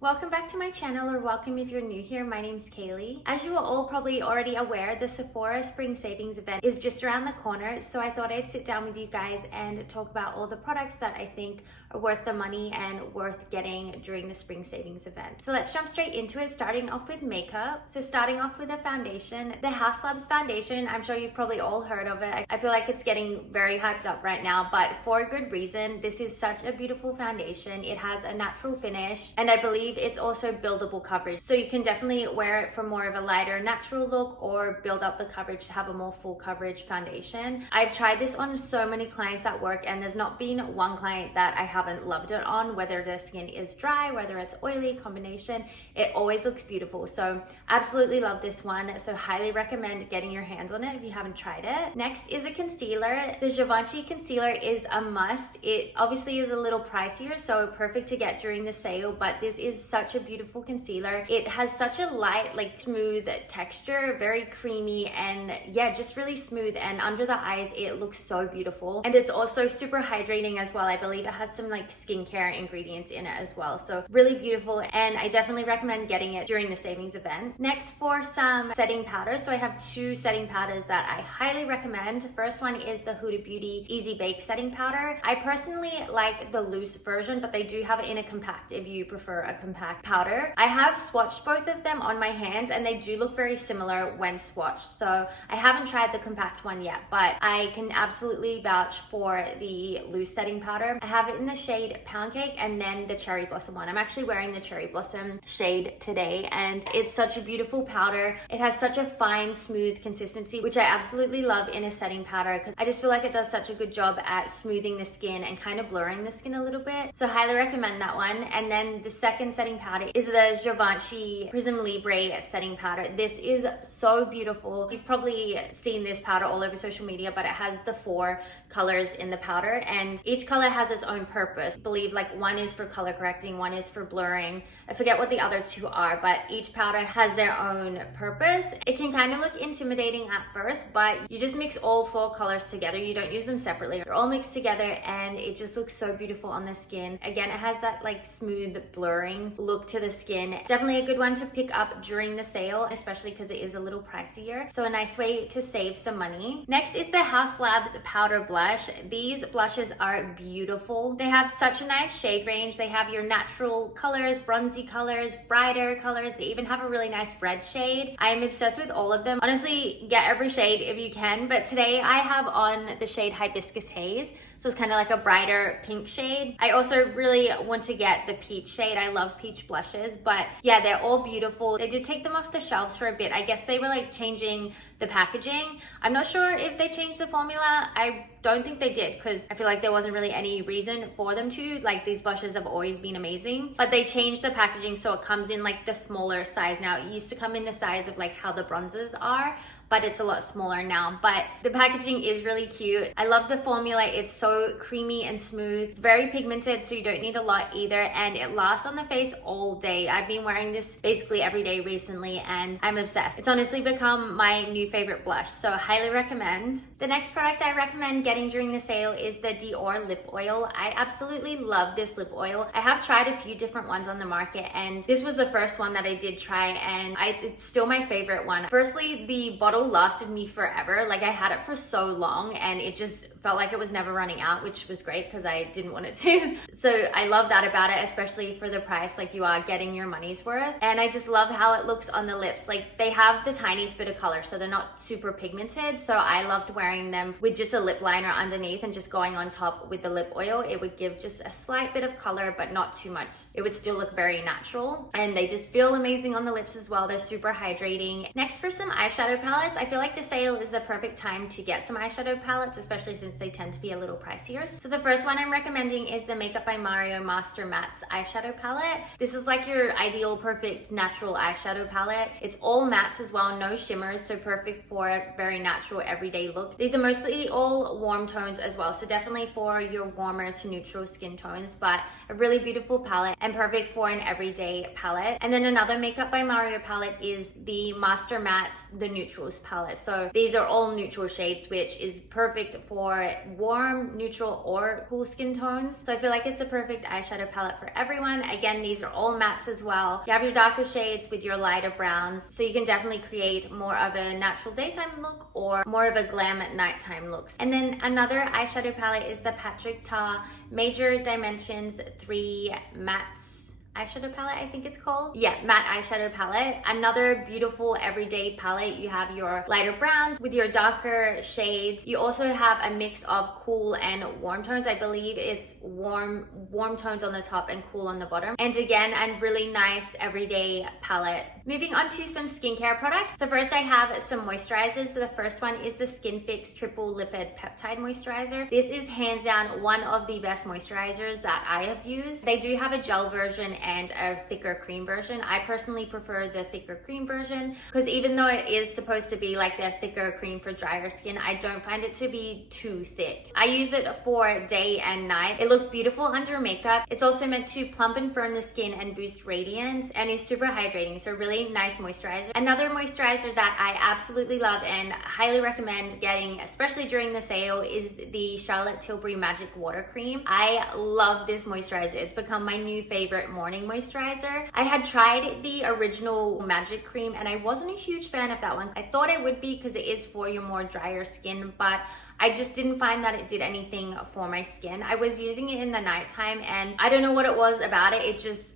Welcome back to my channel, or welcome if you're new here. My name's Kaylee. As you are all probably already aware, the Sephora Spring Savings event is just around the corner, so I thought I'd sit down with you guys and talk about all the products that I think are worth the money and worth getting during the Spring Savings event. So let's jump straight into it, starting off with makeup. So starting off with a foundation, the Haus Labs foundation. I'm sure you've probably all heard of it. I feel like it's getting very hyped up right now, but for a good reason. This is such a beautiful foundation. It has a natural finish, and I believe it's also buildable coverage. So you can definitely wear it for more of a lighter natural look or build up the coverage to have a more full coverage foundation. I've tried this on so many clients at work, and there's not been one client that I haven't loved it on, whether their skin is dry, whether it's oily, combination. It always looks beautiful. So absolutely love this one. So highly recommend getting your hands on it if you haven't tried it. Next is a concealer. The Givenchy concealer is a must. It obviously is a little pricier, so perfect to get during the sale, but this is such a beautiful concealer. It has such a light, like smooth texture, very creamy, and yeah, just really smooth, and under the eyes it looks so beautiful. And it's also super hydrating as well. I believe it has some like skincare ingredients in it as well, so really beautiful, and I definitely recommend getting it during the savings event. Next, for some setting powders, so I have two setting powders that I highly recommend. The first one is the Huda Beauty Easy Bake setting powder. I personally like the loose version, but they do have it in a compact if you prefer a compact powder. I have swatched both of them on my hands, and they do look very similar when swatched, so I haven't tried the compact one yet, but I can absolutely vouch for the loose setting powder. I have it in the shade Pound Cake and then the Cherry Blossom one. I'm actually wearing the Cherry Blossom shade today, and it's such a beautiful powder. It has such a fine, smooth consistency, which I absolutely love in a setting powder, because I just feel like it does such a good job at smoothing the skin and kind of blurring the skin a little bit. So highly recommend that one. And then the second setting powder is the Givenchy Prism Libre setting powder. This is so beautiful. You've probably seen this powder all over social media, but it has the 4 colors in the powder, and each color has its own purpose. I believe like one is for color correcting, one is for blurring. I forget what the other 2 are, but each powder has their own purpose. It can kind of look intimidating at first, but you just mix all 4 colors together. You don't use them separately. They're all mixed together, and it just looks so beautiful on the skin. Again, it has that like smooth blurring look to the skin. Definitely a good one to pick up during the sale, especially because it is a little pricier. So a nice way to save some money. Next is the Haus Labs powder blush. These blushes are beautiful. They have such a nice shade range. They have your natural colors, bronzy colors, brighter colors. They even have a really nice red shade. I am obsessed with all of them. Honestly, get every shade if you can, but today I have on the shade Hibiscus Haze. So it's kind of like a brighter pink shade. I also really want to get the peach shade. I love peach blushes, but yeah, they're all beautiful. They did take them off the shelves for a bit. I guess they were like changing the packaging. I'm not sure if they changed the formula. I don't think they did, because I feel like there wasn't really any reason for them to. Like, these blushes have always been amazing, but they changed the packaging so it comes in like the smaller size now. It used to come in the size of like how the bronzers are, but it's a lot smaller now. But the packaging is really cute. I love the formula. It's so creamy and smooth. It's very pigmented, so you don't need a lot either, and it lasts on the face all day. I've been wearing this basically every day recently, and I'm obsessed. It's honestly become my new favorite blush, so highly recommend. The next product I recommend getting during the sale is the Dior lip oil. I absolutely love this lip oil. I have tried a few different ones on the market, and this was the first one that I did try, and it's still my favorite one. Firstly, the bottle lasted me forever. Like, I had it for so long, and it just felt like it was never running out, which was great because I didn't want it to. So I love that about it, especially for the price. Like, you are getting your money's worth. And I just love how it looks on the lips. Like, they have the tiniest bit of color, so they're not super pigmented. So I loved wearing them with just a lip liner underneath and just going on top with the lip oil. It would give just a slight bit of color, but not too much. It would still look very natural, and they just feel amazing on the lips as well. They're super hydrating. Next, for some eyeshadow palettes, I feel like the sale is the perfect time to get some eyeshadow palettes, especially since they tend to be a little pricier. So the first one I'm recommending is the Makeup by Mario Master Mattes eyeshadow palette. This is like your ideal perfect natural eyeshadow palette. It's all mattes as well, no shimmers, so perfect for a very natural everyday look. These are mostly all warm tones as well, so definitely for your warmer to neutral skin tones, but a really beautiful palette and perfect for an everyday palette. And then another Makeup by Mario palette is the Master Mattes The Neutrals palette. So these are all neutral shades, which is perfect for warm, neutral, or cool skin tones. So I feel like it's a perfect eyeshadow palette for everyone. Again, these are all mattes as well. You have your darker shades with your lighter browns, so you can definitely create more of a natural daytime look or more of a glam at nighttime looks. And then another eyeshadow palette is the Partick Ta Major Dimensions 3 Mattes eyeshadow palette, I think it's called. Yeah, matte eyeshadow palette. Another beautiful everyday palette. You have your lighter browns with your darker shades. You also have a mix of cool and warm tones. I believe it's warm tones on the top and cool on the bottom. And again, a really nice everyday palette. Moving on to some skincare products. So first I have some moisturizers. So the first one is the Skinfix Triple Lipid Peptide Moisturizer. This is hands down one of the best moisturizers that I have used. They do have a gel version and a thicker cream version. I personally prefer the thicker cream version because even though it is supposed to be like the thicker cream for drier skin, I don't find it to be too thick. I use it for day and night. It looks beautiful under makeup. It's also meant to plump and firm the skin and boost radiance, and is super hydrating, so really nice moisturizer. Another moisturizer that I absolutely love and highly recommend getting, especially during the sale, is the Charlotte Tilbury Magic Water Cream. I love this moisturizer. It's become my new favorite morning moisturizer. I had tried the original Magic Cream and I wasn't a huge fan of that one. I thought it would be because it is for your more drier skin, but I just didn't find that it did anything for my skin. I was using it in the nighttime and I don't know what it was about it.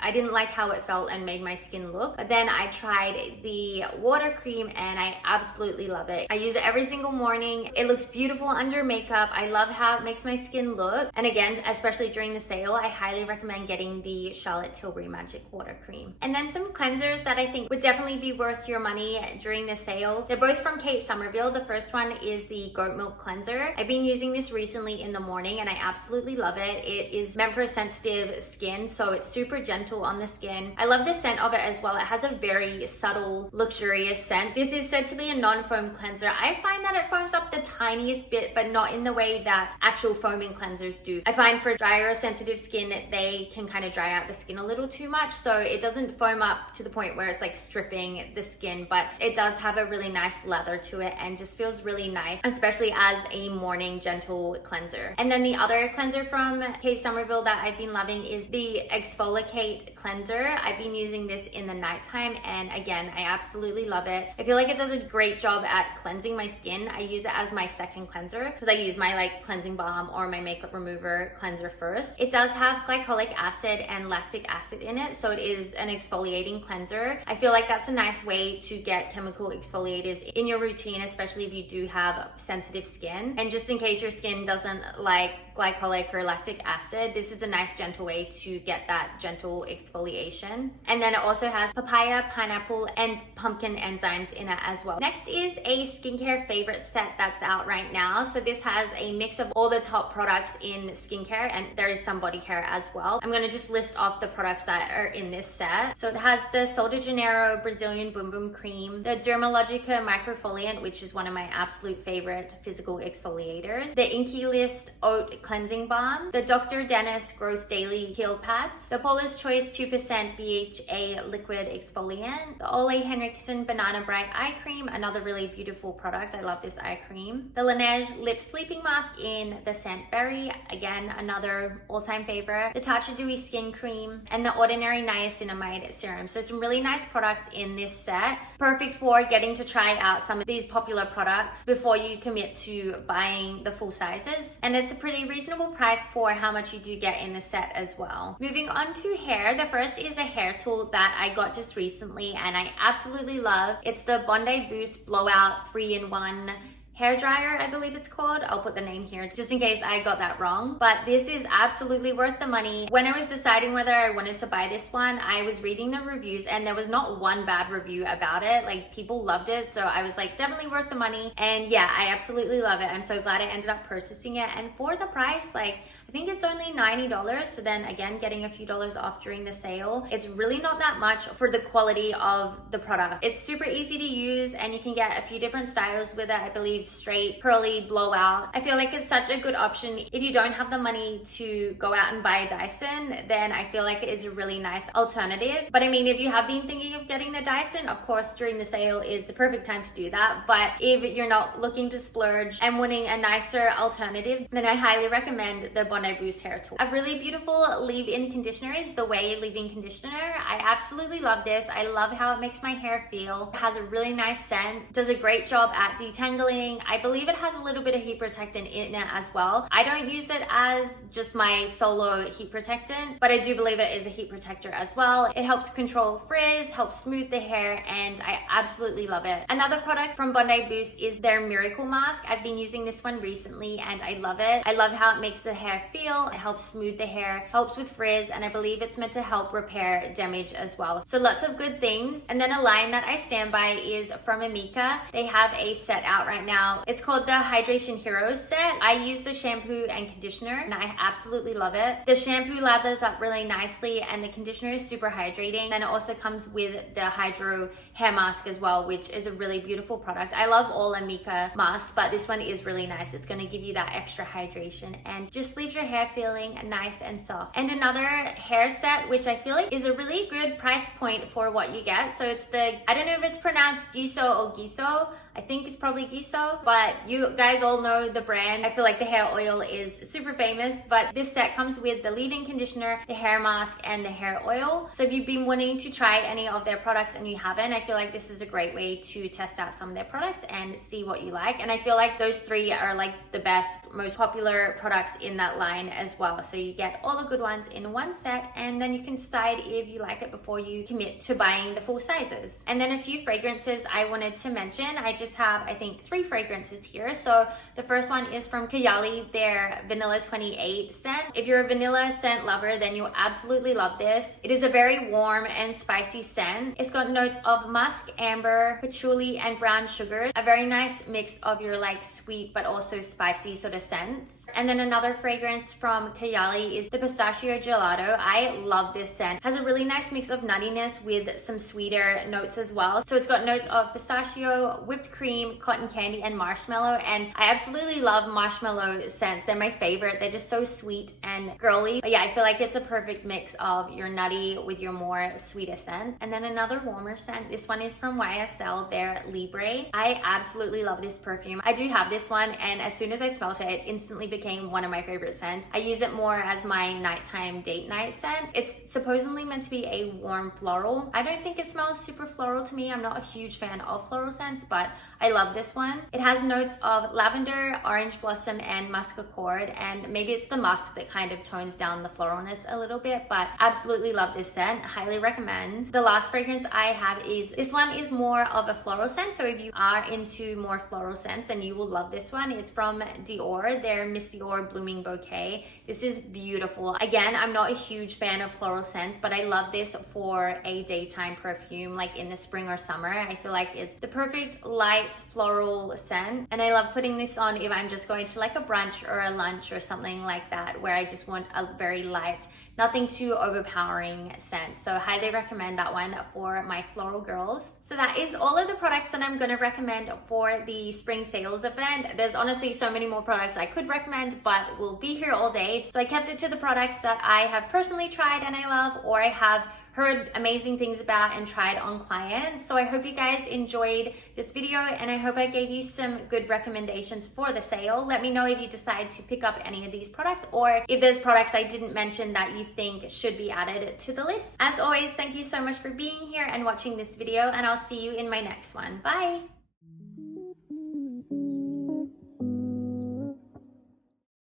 I didn't like how it felt and made my skin look. But then I tried the water cream and I absolutely love it. I use it every single morning. It looks beautiful under makeup. I love how it makes my skin look. And again, especially during the sale, I highly recommend getting the Charlotte Tilbury Magic Water Cream. And then some cleansers that I think would definitely be worth your money during the sale. They're both from Somerville. The first one is the Goat Milk Cleanser. I've been using this recently in the morning and I absolutely love it. It is meant for sensitive skin, so it's super gentle on the skin. I love the scent of it as well. It has a very subtle, luxurious scent. This is said to be a non-foam cleanser. I find that it foams up the tiniest bit, but not in the way that actual foaming cleansers do. I find for drier or sensitive skin, they can kind of dry out the skin a little too much, so it doesn't foam up to the point where it's like stripping the skin, but it does have a really nice leather to it and just feels really nice, especially as a morning gentle cleanser. And then the other cleanser from Somerville that I've been loving is the Exfolikate cleanser. I've been using this in the nighttime and again, I absolutely love it. I feel like it does a great job at cleansing my skin. I use it as my second cleanser because I use my like cleansing balm or my makeup remover cleanser first. It does have glycolic acid and lactic acid in it, so it is an exfoliating cleanser. I feel like that's a nice way to get chemical exfoliators in your routine, especially if you do have sensitive skin. And just in case your skin doesn't like glycolic or lactic acid, this is a nice gentle way to get that gentle exfoliation. And then it also has papaya, pineapple, and pumpkin enzymes in it as well. Next is a skincare favorite set that's out right now. So this has a mix of all the top products in skincare, and there is some body care as well. I'm gonna just list off the products that are in this set. So it has the Sol de Janeiro Brazilian Boom Boom Cream, the Dermalogica Microfoliant, which is one of my absolute favorite physical exfoliators, the Inky List Oat Cleansing Balm, the Dr. Dennis Gross Daily Peel Pads, the Paula's Choice 2% BHA Liquid Exfoliant, the Ole Henriksen Banana Bright Eye Cream, another really beautiful product. I love this eye cream. The Laneige Lip Sleeping Mask in the Scent Berry, again, another all-time favorite. The Tatcha Dewy Skin Cream, and the Ordinary Niacinamide Serum. So some really nice products in this set. Perfect for getting to try out some of these popular products before you commit to buying the full sizes. And it's a pretty reasonable price for how much you do get in the set as well. Moving on to hair, the first is a hair tool that I got just recently and I absolutely love. It's the Bondi Boost Blowout 3-in-1 hair dryer, I believe it's called. I'll put the name here just in case I got that wrong. But this is absolutely worth the money. When I was deciding whether I wanted to buy this one, I was reading the reviews and there was not one bad review about it. Like, people loved it. So I was like, definitely worth the money. And yeah, I absolutely love it. I'm so glad I ended up purchasing it. And for the price, like, I think it's only $90. So then again, getting a few dollars off during the sale. It's really not that much for the quality of the product. It's super easy to use and you can get a few different styles with it. I believe straight, curly, blowout. I feel like it's such a good option. If you don't have the money to go out and buy a Dyson, then I feel like it is a really nice alternative. But I mean, if you have been thinking of getting the Dyson, of course, during the sale is the perfect time to do that. But if you're not looking to splurge and wanting a nicer alternative, then I highly recommend the Bondi Boost hair tool. A really beautiful leave-in conditioner is the Ouai leave-in conditioner. I absolutely love this. I love how it makes my hair feel. It has a really nice scent, does a great job at detangling. I believe it has a little bit of heat protectant in it as well. I don't use it as just my solo heat protectant, but I do believe it is a heat protector as well. It helps control frizz, helps smooth the hair, and I absolutely love it. Another product from Bondi Boost is their Miracle Mask. I've been using this one recently and I love it. I love how it makes the hair feel. It helps smooth the hair, helps with frizz, and I believe it's meant to help repair damage as well. So lots of good things. And then a line that I stand by is from Amika. They have a set out right now. It's called the Hydration Heroes set. I use the shampoo and conditioner and I absolutely love it. The shampoo lathers up really nicely and the conditioner is super hydrating. Then it also comes with the Hydro hair mask as well, which is a really beautiful product. I love all Amika masks, but this one is really nice. It's going to give you that extra hydration and just leaves your hair feeling nice and soft. And another hair set, which I feel like is a really good price point for what you get. So it's the, I don't know if it's pronounced Gisou or Gisou. I think it's probably Gisou, but you guys all know the brand. I feel like the hair oil is super famous, but this set comes with the leave-in conditioner, the hair mask, and the hair oil. So if you've been wanting to try any of their products and you haven't, I feel like this is a great way to test out some of their products and see what you like. And I feel like those three are like the best, most popular products in that line as well. So you get all the good ones in one set and then you can decide if you like it before you commit to buying the full sizes. And then a few fragrances I wanted to mention. I just have, I think, 3 fragrances here. So the first one is from Kayali, their Vanilla 28 scent. If you're a vanilla scent lover, then you'll absolutely love this. It is a very warm and spicy scent. It's got notes of musk, amber, patchouli, and brown sugar. A very nice mix of your like sweet but also spicy sort of scents. And then another fragrance from Kayali is the Pistachio Gelato. I love this scent. It has a really nice mix of nuttiness with some sweeter notes as well. So it's got notes of pistachio, whipped cream, cotton candy, and marshmallow. And I absolutely love marshmallow scents. They're my favorite. They're just so sweet and girly. But yeah, I feel like it's a perfect mix of your nutty with your more sweeter scent. And then another warmer scent. This one is from YSL, their Libre. I absolutely love this perfume. I do have this one, and as soon as I smelled it, it instantly became one of my favorite scents. I use it more as my nighttime date night scent. It's supposedly meant to be a warm floral. I don't think it smells super floral to me. I'm not a huge fan of floral scents, but I love this one. It has notes of lavender, orange blossom, and musk accord, and maybe it's the musk that kind of tones down the floralness a little bit, but absolutely love this scent. Highly recommend. The last fragrance I have is, this one is more of a floral scent, so if you are into more floral scents, then you will love this one. It's from Dior, their Miss Dior Blooming Bouquet. This is beautiful. Again, I'm not a huge fan of floral scents, but I love this for a daytime perfume, like in the spring or summer. I feel like it's the perfect light floral scent, and I love putting this on if I'm just going to like a brunch or a lunch or something like that, where I just want a very light, nothing too overpowering scent. So highly recommend that one for my floral girls. So that is all of the products that I'm going to recommend for the spring sales event. There's honestly so many more products I could recommend, but we'll be here all day. So I kept it to the products that I have personally tried and I love, or I have heard amazing things about and tried on clients. So I hope you guys enjoyed this video, and I hope I gave you some good recommendations for the sale. Let me know if you decide to pick up any of these products, or if there's products I didn't mention that you think should be added to the list. As always, thank you so much for being here and watching this video, and I'll see you in my next one. Bye!